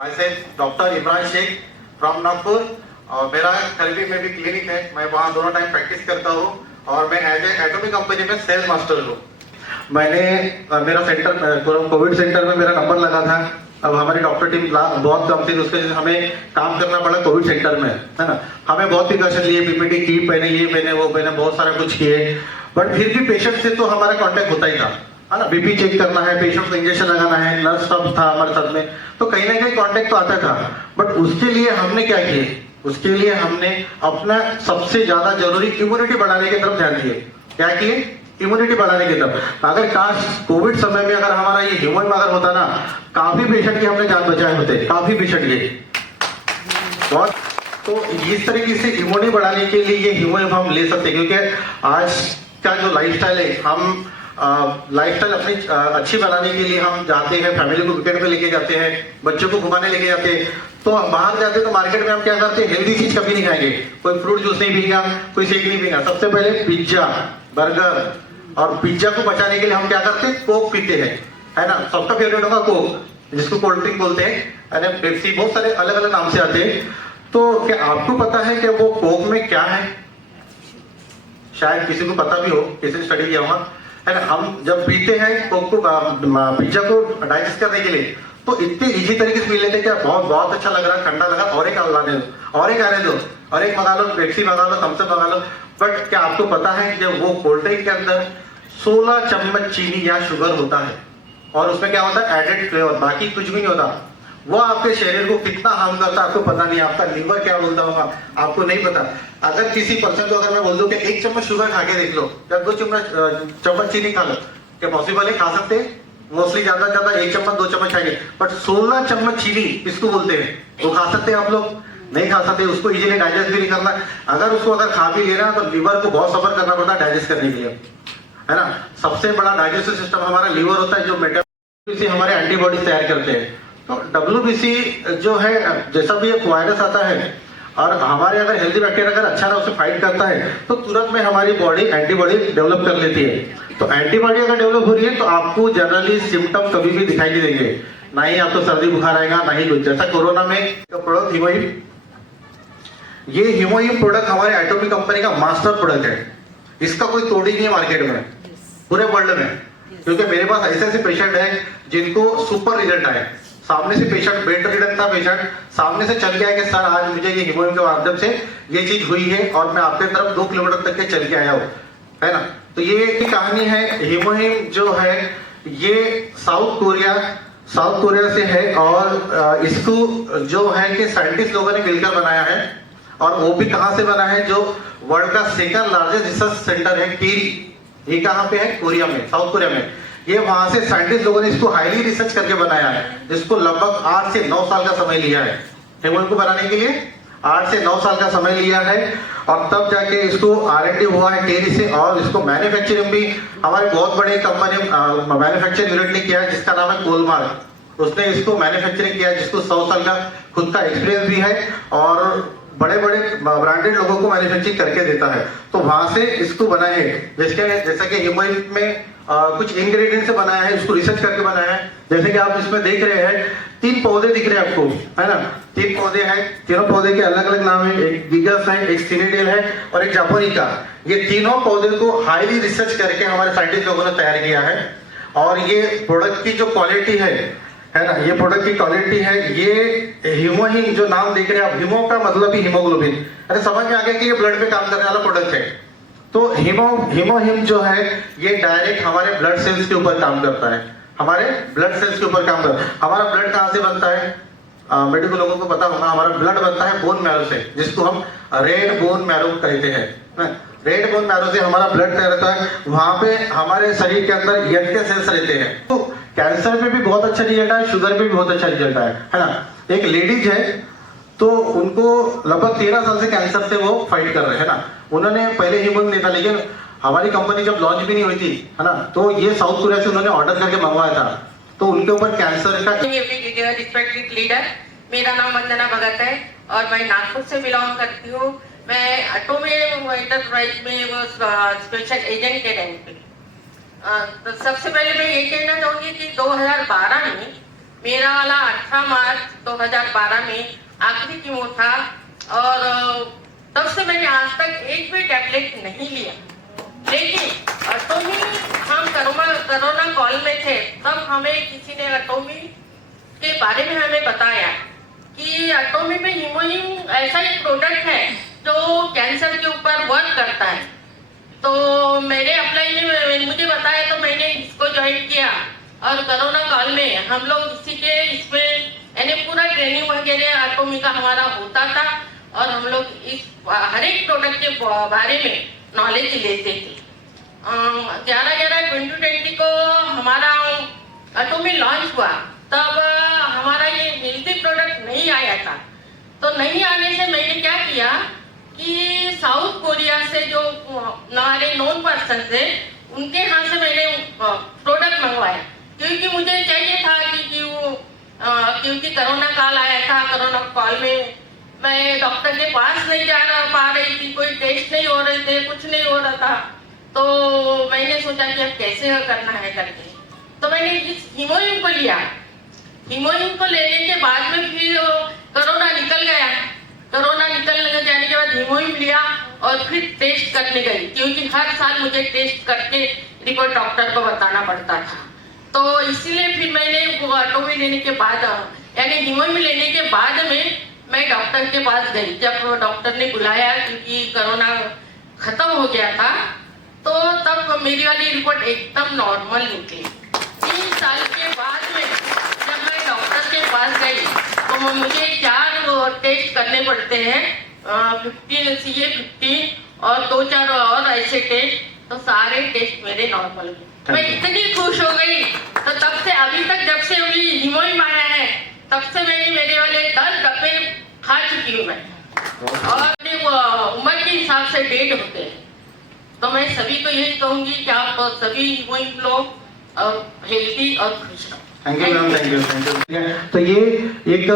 मैं से doctor Imran Sheikh from Nagpur और मेरा खरबी में भी क्लिनिक है। मैं वहाँ दोनों टाइम प्रैक्टिस करता हूँ और मैं एज ए एटॉमिक कंपनी में सेल्स मास्टर हूँ। मैंने मेरा सेंटर कोविड सेंटर में मेरा नंबर लगा था। अब हमारी डॉक्टर टीम बहुत कम थी, उसके हमें काम करना पड़ा कोविड सेंटर में, है ना। हमें बहुत प्रिकॉशन लिए, पीपीटी की पहने, ये पहने, वो पहने, बहुत सारा कुछ किए, बट फिर भी पेशेंट से तो हमारा कांटेक्ट होता ही था, है ना। बीपी चेक करना है, पेशेंट को इंजेक्शन लगाना है, नर्स सब था हमारे साथ में, तो कहीं ना कहीं कांटेक्ट तो आता था। बट उसके लिए हमने क्या किए, उसके लिए हमने अपना सबसे ज्यादा जरूरी इम्यूनिटी बढ़ाने की तरफ ध्यान दिए। क्या किए? इम्यूनिटी बढ़ाने की तरफ। अगर काश कोविड समय में अगर हमारा ये ह्यूमन अगर होता ना, काफी पेशेंट की हमने जान बचाए होते, काफी पेशेंट के बहुत। तो इस तरीके से इम्यूनिटी बढ़ाने के लिए ये ह्यूमन हम ले सकते हैं, क्योंकि आज का जो लाइफस्टाइल है, हम लाइफस्टाइल अपनी अच्छी बनाने के लिए हम जाते हैं, फैमिली को वीकेंड पे लेके जाते हैं, बच्चों को घुमाने लेके जाते हैं। तो बाहर जाते हैं तो मार्केट में हम क्या करते हैं, हेल्दी चीज कभी नहीं खाएंगे। कोई फ्रूट जूस नहीं पीएगा, कोई शेक नहीं पीएगा, सबसे पहले पिज्जा, बर्गर। और पिज्जा को बचाने के लिए हम क्या करते हैं, कोक पीते हैं, है ना। सबका फेवरेट होगा कोक, जिसको कोल्ड ड्रिंक बोलते हैं, पेप्सी, बहुत सारे अलग अलग नाम से आते हैं। तो क्या आपको पता है कि वो कोक में क्या है? शायद किसी को पता भी हो, किसी ने स्टडी किया होगा, है ना। हम जब पीते हैं कोक को, पिज्जा को डाइजेस्ट करने के लिए, तो इतने इजी तरीके से पी लेते हैं कि बहुत बहुत अच्छा लग रहा है, ठंडा लगा, और एक लाने दो, और एक आने दो, और एक मंगा लो, पेप्सी मंगा लो, थम्स अप मंगा लो। बट क्या आपको पता है कि वो कोल्ड ड्रिंक के अंदर 16 चम्मच चीनी या शुगर होता है, और उसमें क्या होता है, एडेड फ्लेवर, बाकी कुछ भी नहीं होता। वो आपके शरीर को कितना हार्म करता है आपको पता नहीं, आपका लीवर क्या बोलता होगा आपको नहीं पता। अगर किसी पर्सन को अगर मैं बोल दूं कि 1 चम्मच शुगर खा के देख लो, या 2 चम्मच चीनी खा लो, क्या पॉसिबल है? खा सकते हैं मोस्टली, ज्यादा ज्यादा 1 चम्मच 2 चम्मच खाएंगे। बट 16 चम्मच चीनी किसको बोलते हैं, वो खा सकते हैं आप लोग? नहीं खा सकते। उसको इजीली डाइजेस्ट भी नहीं करना। अगर उसको अगर खा भी लेना तो लीवर को बहुत सफर करना पड़ता है डाइजेस्ट करने के लिए, है ना। सबसे बड़ा डाइजेस्टिव सिस्टम हमारा लीवर होता है, जो मेटाबॉलिज्म से हमारे एंटीबॉडीज तैयार करते हैं। तो WBC जो है, जैसा भी एक वायरस आता है और हमारे अगर हेल्दी बैक्टीरिया अगर अच्छा ना उसे फाइट करता है, तो तुरंत में हमारी बॉडी एंटीबॉडी डेवलप कर लेती है। तो एंटीबॉडी अगर डेवलप हो रही है तो आपको जनरली सिम्टम कभी भी दिखाई नहीं देंगे, ना ही आपको सर्दी बुखार आएगा, ना ही कुछ। जैसा कोरोना में प्रोडक्ट हीमोहिम, ये हीमोहिम प्रोडक्ट हमारे एटॉमिक कंपनी का मास्टर प्रोडक्ट है। इसका कोई तोड़ ही नहीं है मार्केट में, पूरे वर्ल्ड में। क्योंकि मेरे पास ऐसे ऐसे पेशेंट हैं जिनको सुपर रिजल्ट आए। सामने से पेशेंट बेड रिडन था, पेशेंट सामने से चल गया कि सर आज मुझे ये हीमोहिम के माध्यम से ये चीज हुई है और मैं आपके तरफ 2 किलोमीटर तक के चल के आया हूँ, है ना। तो ये एक कहानी है। हीमोहिम जो है ये साउथ कोरिया से है, और इसको जो है कि साइंटिस्ट लोगों ने मिलकर बनाया है। और वो भी कहां से बना है, जो वर्ल्ड का 2nd लार्जेस्ट रिसर्च सेंटर है, टीरी, ये कहां पे है, कोरिया में, साउथ कोरिया में। ये वहां से साइंटिस्ट लोगों ने इसको हाईली रिसर्च करके बनाया है, जिसको लगभग 8 से 9 साल का समय लिया है। हीमोहिम को बनाने के लिए 8 से 9 साल का समय लिया है, और तब जाके इसको R&D हुआ है टेरी से। और इसको मैन्युफैक्चरिंग भी हमारे बहुत बड़े कंपनी मैन्युफैक्चरिंग यूनिट ने किया है, जिसका नाम है कोलमार्क। उसने इसको मैन्युफैक्चरिंग किया है, जिसको 100 साल का खुद का एक्सपीरियंस भी है, और बड़े बड़े ब्रांडेड लोगों को मैन्युफैक्चरिंग करके देता है। तो वहां से इसको बनाया है। जैसा कि हीमोहिम में कुछ इंग्रेडिएंट से बनाया है, इसको रिसर्च करके बनाया है। जैसे कि आप इसमें देख रहे हैं, 3 पौधे दिख रहे हैं आपको, है ना। 3 पौधे हैं, तीनों पौधे के अलग अलग नाम है। एक गिगस है, एक सिनेडियल है, और एक जापोनिका। ये तीनों पौधे को हाईली रिसर्च करके हमारे साइंटिस्ट लोगों ने तैयार किया है। और ये प्रोडक्ट की जो क्वालिटी है ना, ये प्रोडक्ट की क्वालिटी है। ये हीमोहिम जो नाम देख रहे हैं आप, हीमो का मतलब ही हीमोग्लोबिन, अरे समझ में आ गया कि ये ब्लड पे काम करने वाला प्रोडक्ट है। तो हीमोहिम जो है ये डायरेक्ट हमारे ब्लड सेल्स के ऊपर काम करता है, हमारे ब्लड सेल्स के ऊपर काम करता है। हमारा ब्लड कहां से बनता है, मेडिकल लोगों को पता होगा, हमारा ब्लड बनता है बोन मैरो से, जिसको हम रेड बोन मैरो कहते हैं। रेड बोन मैरो से हमारा ब्लड तैयार होता है। वहां पे हमारे शरीर के अंदर यंग के सेल्स रहते हैं। तो कैंसर में भी बहुत अच्छा रिजल्ट है, शुगर में भी बहुत अच्छा रिजल्ट है ना। एक लेडीज है, तो उनको लगभग 13 साल से कैंसर से वो फाइट कर रहे हैं ना। उन्होंने पहले हीमोहिम नहीं था, लेकिन हमारी कंपनी जब लॉन्च भी नहीं हुई थी, है ना, तो ये साउथ कोरिया से उन्होंने ऑर्डर करके मंगवाया था। तो उनके ऊपर कैंसर का रिस्पेक्टेड लीडर, मेरा नाम वंदना भगत है और मैं नागपुर से बिलोंग करती हूँ। मैं एटोमिक एंटरप्राइज में स्पेशल एजेंट के रैंक पे। तो सबसे पहले मैं ये कहना चाहूंगी कि 2012 में मेरा वाला 18 मार्च 2012 में आखिरी कीमो था और तब से मैंने आज तक एक भी टैबलेट नहीं लिया। लेकिन एटोमी हम कोरोना कॉल में थे तब हमें किसी ने एटोमी के बारे में हमें बताया कि एटोमी में हीमोहिम ऐसा एक प्रोडक्ट है जो कैंसर के ऊपर वर्क करता है। तो मेरे अप्लाई में मुझे बताया तो मैंने इसको ज्वाइन किया और कोरोना काल में हम लोग इसी के इसमें यानी पूरा ट्रेनिंग वगैरह एटोमी का हमारा होता था और हम लोग इस हर एक प्रोडक्ट के बारे में नॉलेज लेते थे। 11/11/2020 को हमारा एटोमी लॉन्च हुआ, तब हमारा ये हेल्थी प्रोडक्ट नहीं आया था। तो नहीं आने से मैंने क्या किया कि साउथ कोरिया से जो हमारे नॉन पर्सन थे उनके यहाँ से मैंने प्रोडक्ट मंगवाया, क्योंकि मुझे चाहिए था क्योंकि कोरोना काल आया था। कोरोना काल में मैं डॉक्टर के पास नहीं जा पा रही थी, कोई टेस्ट नहीं हो रहे थे, कुछ नहीं हो रहा था। तो मैंने सोचा कि अब कैसे करना है करके, तो मैंने इस हीमोहिम को लिया। हीमोहिम को लेने के बाद में फिर कोरोना निकल गया। कोरोना निकल जाने के बाद हीमोहिम लिया और फिर टेस्ट करने गई, क्योंकि हर साल मुझे टेस्ट करके रिपोर्ट डॉक्टर को बताना पड़ता था। तो इसीलिए फिर मैंने एटोमी लेने के बाद यानी हीमोहिम लेने के बाद में मैं डॉक्टर के पास गई। जब डॉक्टर ने बुलाया क्योंकि कोरोना खत्म हो गया था, तो तब मेरी वाली रिपोर्ट एकदम नॉर्मल निकली। 3 साल के बाद में जब मैं डॉक्टर के पास गई तो मुझे 4 टेस्ट करने पड़ते हैं, 15 CA 15 और 2-4 और ऐसे टेस्ट, तो सारे टेस्ट मेरे नॉर्मल हुए। मैं इतनी खुश हो गई। तो तब से अभी तक जब से हीमोहिम आया है तब से मैंने मेरे वाले 10 डब्बे खा चुकी हूँ मैं, और उम्र के हिसाब से डेट होते हैं। तो मैं सभी को यही कहूंगी कि आप सभी हीमोहिम लोग हेल्दी और खुश रहो। Thank you ma'am, thank you. तो ये एक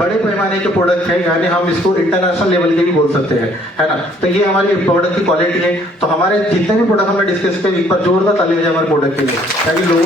बड़े पैमाने के प्रोडक्ट है, यानी हम इसको इंटरनेशनल लेवल के भी बोल सकते हैं, है ना। तो ये हमारी प्रोडक्ट की क्वालिटी है। तो हमारे जितने भी प्रोडक्ट हमने डिस्कस किए, एक बार जोरदार ताली हो जाए हमारे प्रोडक्ट के लिए, ताकि लोगों